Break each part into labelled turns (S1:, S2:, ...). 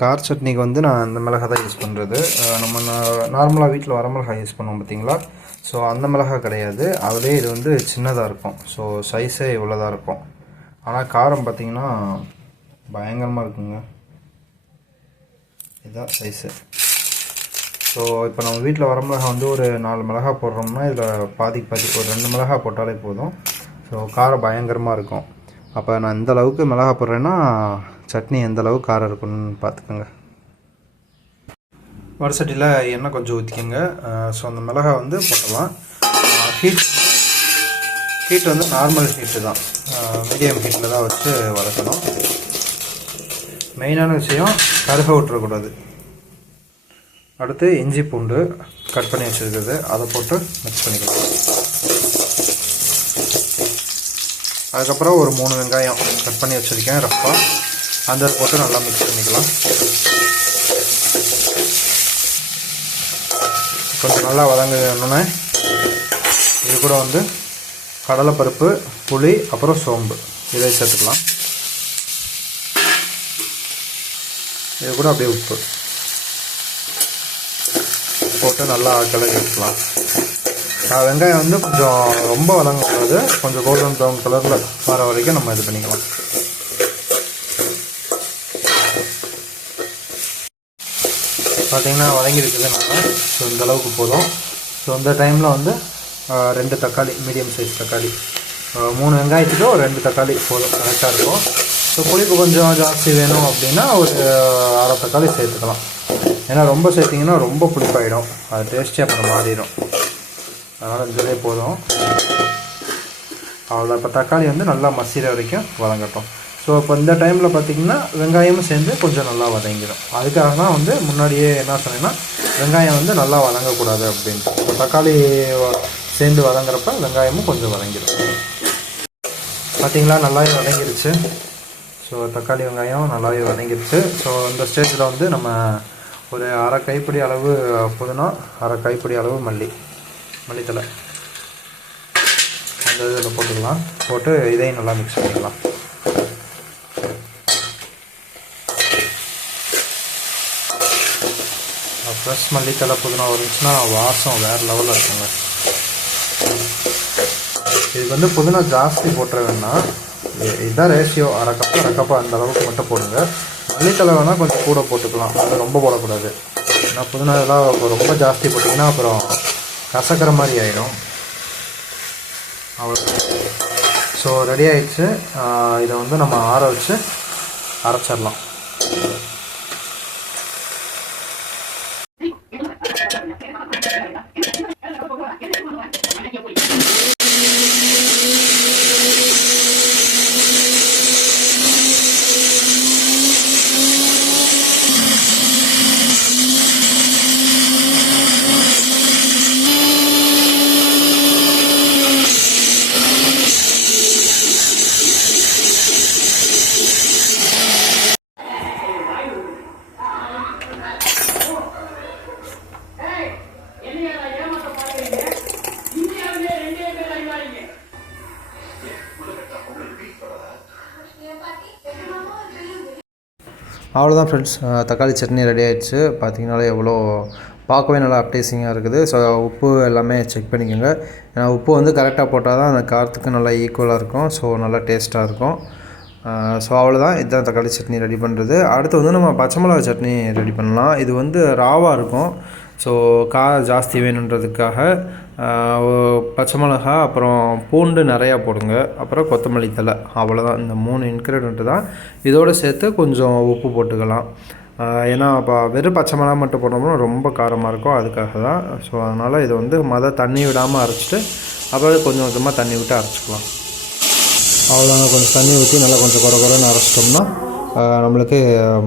S1: Car சட்னிக்கு வந்து நான் அந்த மிளகா தான் யூஸ் பண்ணுறது நம்ம நார்மலாக வீட்டில் வர மிளகாய் யூஸ் பண்ணுவோம் பார்த்தீங்களா ஸோ அந்த மிளகாய் கிடையாது. அதிலே இது வந்து சின்னதாக இருக்கும். ஸோ சைஸே இவ்வளோதான் இருக்கும். ஆனால் காரம் பார்த்தீங்கன்னா பயங்கரமாக இருக்குங்க. இதுதான் சைஸு ஸோ இப்போ நம்ம வீட்டில் வர மிளகாய் வந்து ஒரு நாலு மிளகா போடுறோம்னா இதில் பாதி பாதி ஒரு ரெண்டு மிளகா போட்டாலே போதும். ஸோ காரம் பயங்கரமாக இருக்கும். அப்போ நான் இந்த அளவுக்கு மிளகா போடுறேன்னா சட்னி எந்தளவு காரம் இருக்குன்னு பார்த்துக்கோங்க. வடசட்டியில் எண்ணெய் கொஞ்சம் ஊற்றிக்கோங்க ஸோ அந்த மிளகா வந்து போட்டலாம் ஹீட் ஹீட் வந்து நார்மல் ஹீட்டு தான். மீடியம் ஹீட்டில் தான் வச்சு வளர்க்கணும் மெயினான விஷயம் கருக விட்டுறக்கூடாது அடுத்து இஞ்சி பூண்டு கட் பண்ணி வச்சுருக்குது அதை போட்டு மிக்ஸ் பண்ணிக்கலாம். அதுக்கப்புறம் ஒரு மூணு வெங்காயம் கட் பண்ணி வச்சுருக்கேன் ரஃப்பாக அந்த போட்டு நல்லா மிக்ஸ் பண்ணிக்கலாம். கொஞ்சம் நல்லா வதங்கினோடனே இது கூட வந்து கடலைப்பருப்பு புளி அப்புறம் சோம்பு. இதை சேர்த்துக்கலாம். இது கூட அப்படியே உப்பு. போட்டு நல்லா கிளறி வச்சுக்கலாம் வெங்காயம் வந்து கொஞ்சம் ரொம்ப வதங்கக்கூடாது. கொஞ்சம் கோல்டன் ப்ரௌன் கலரில் வர வரைக்கும் நம்ம இது பண்ணிக்கலாம். பார்த்திங்கன்னா வதங்கியிருக்குது நம்ம. ஸோ இந்த அளவுக்கு போதும். ஸோ இந்த டைமில் வந்து ரெண்டு தக்காளி மீடியம் சைஸ் தக்காளி. மூணு வெங்காயத்துக்கு ஒரு ரெண்டு தக்காளி போதும். கரெக்டாக இருக்கும். ஸோ புளிப்பு கொஞ்சம் ஜாஸ்தி வேணும் அப்படின்னா ஒரு அரை தக்காளி சேர்த்துக்கலாம். ஏன்னா ரொம்ப சேர்த்திங்கன்னா ரொம்ப புளிப்பாயிடும். அது டேஸ்ட்டே அப்புறம் மாறிடும். அதனால் இதுவே போதும். அவ்வளோ இப்போ தக்காளி வந்து நல்லா மசிகிற வரைக்கும் வதங்கட்டும். ஸோ இப்போ இந்த டைமில் பார்த்திங்கன்னா வெங்காயமும் சேர்ந்து கொஞ்சம் நல்லா வதங்கிடும் அதுக்காக தான் வந்து முன்னாடியே என்ன சொன்னேன்னா வெங்காயம் வந்து நல்லா வதங்கக்கூடாது அப்படின்ட்டு தக்காளி சேர்ந்து வதங்குறப்ப வெங்காயமும் கொஞ்சம் வதங்கிடும் பார்த்திங்களா நல்லாவே வதங்கிருச்சு. ஸோ தக்காளி வெங்காயம் நல்லாவே வதங்கிருச்சு. ஸோ இந்த ஸ்டேஜில் வந்து நம்ம ஒரு அரை கைப்பிடி அளவு புதினா அரை கைப்பிடி அளவு மல்லி மல்லித்தலை அந்த இதில் போட்டுக்கலாம். போட்டு இதையும் நல்லா மிக்ஸ் பண்ணிக்கலாம். ஃப்ரெஷ் மல்லித்தலை புதினா வந்துச்சுன்னா வாசம் வேறு லெவலில் இருக்குங்க. இதுக்கு வந்து புதினா ஜாஸ்தி போட்டுற வேணாம் இதுதான் ரேஷியோ அரை கப்பு அரை கப்பு அந்த அளவுக்கு மட்டும் போடுங்க. மல்லித்தலை வேணால் கொஞ்சம் கூட போட்டுக்கலாம். அது ரொம்ப போடக்கூடாது. ஏன்னா புதினா இதெல்லாம் ரொம்ப ஜாஸ்தி போட்டிங்கன்னா அப்புறம் கசக்கிற மாதிரி ஆகிடும் அவ்வளோ ஸோ ரெடி ஆயிடுச்சு. இதை வந்து நம்ம ஆற வச்சு அரைச்சிடலாம். அவ்வளோதான் ஃப்ரெண்ட்ஸ் தக்காளி சட்னி ரெடி ஆகிடுச்சு பார்த்தீங்கனாலே எவ்வளோ பார்க்கவே நல்லா அப்டேசிங்காக இருக்குது. ஸோ உப்பு எல்லாமே செக் பண்ணிக்கோங்க. ஏன்னா உப்பு வந்து கரெக்டாக போட்டால் தான் அந்த காரத்துக்கு நல்லா ஈக்குவலாக இருக்கும். ஸோ நல்லா டேஸ்ட்டாக இருக்கும். ஸோ அவ்வளோதான் இதுதான் தக்காளி சட்னி ரெடி பண்ணுறது அடுத்து வந்து நம்ம பச்சை மிளகா சட்னி ரெடி பண்ணலாம். இது வந்து ராவாக இருக்கும். ஸோ காரம் ஜாஸ்தி வேணுன்றதுக்காக பச்சை மிளகா அப்புறம் பூண்டு நிறையா போடுங்க. அப்புறம் கொத்தமல்லி தலை அவ்வளோதான் இந்த மூணு இன்க்ரீடியண்ட்டு தான். இதோடு சேர்த்து கொஞ்சம் உப்பு போட்டுக்கலாம். ஏன்னா இப்போ வெறும் பச்சை மிளகா மட்டும் போட்டோம்னா ரொம்ப காரமாக இருக்கும். அதுக்காக தான். ஸோ அதனால் இதை வந்து மொதல் தண்ணி விடாமல் அரைச்சிட்டு அப்புறம் கொஞ்சம் கொஞ்சமாக தண்ணி விட்டு அரைச்சிக்கலாம். அவ்வளோதாங்க கொஞ்சம் தண்ணி ஊற்றி நல்லா கொஞ்சம் குறை குறைன்னு அரைச்சிட்டோம்னா நம்மளுக்கு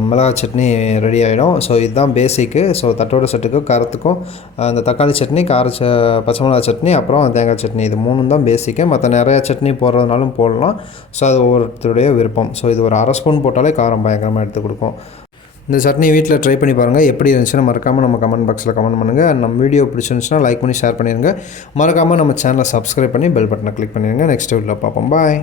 S1: மிளகா சட்னி ரெடி ஆகிடும் ஸோ இதுதான் பேசிக்கு ஸோ தட்டோட சட்டுக்கும் காரத்துக்கும் அந்த தக்காளி சட்னி கார ச பச்சை மிளகா சட்னி அப்புறம் தேங்காய் சட்னி இது மூணும் தான் பேசிக்கு மற்ற நிறையா சட்னி போடுறதுனாலும் போடலாம். ஸோ அது ஒவ்வொருத்தருடைய விருப்பம். ஸோ இது ஒரு அரை ஸ்பூன் போட்டாலே காரம் பயங்கரமாக எடுத்து கொடுக்கும். இந்த சட்னி வீட்டில் ட்ரை பண்ணி பாருங்கள் எப்படி இருந்துச்சுன்னா மறக்காமல் நம்ம கமெண்ட் பாக்ஸில் கமெண்ட் பண்ணுங்கள் நம்ம வீடியோ பிடிச்சிருந்துச்சுன்னா லைக் பண்ணி ஷேர் பண்ணிடுங்க மறக்காமல் நம்ம சேனலை சப்ஸ்கிரைப் பண்ணி பெல் பட்டனை கிளிக் பண்ணிடுங்க நெக்ஸ்ட் வீடியோவில் பார்ப்போம். பாய்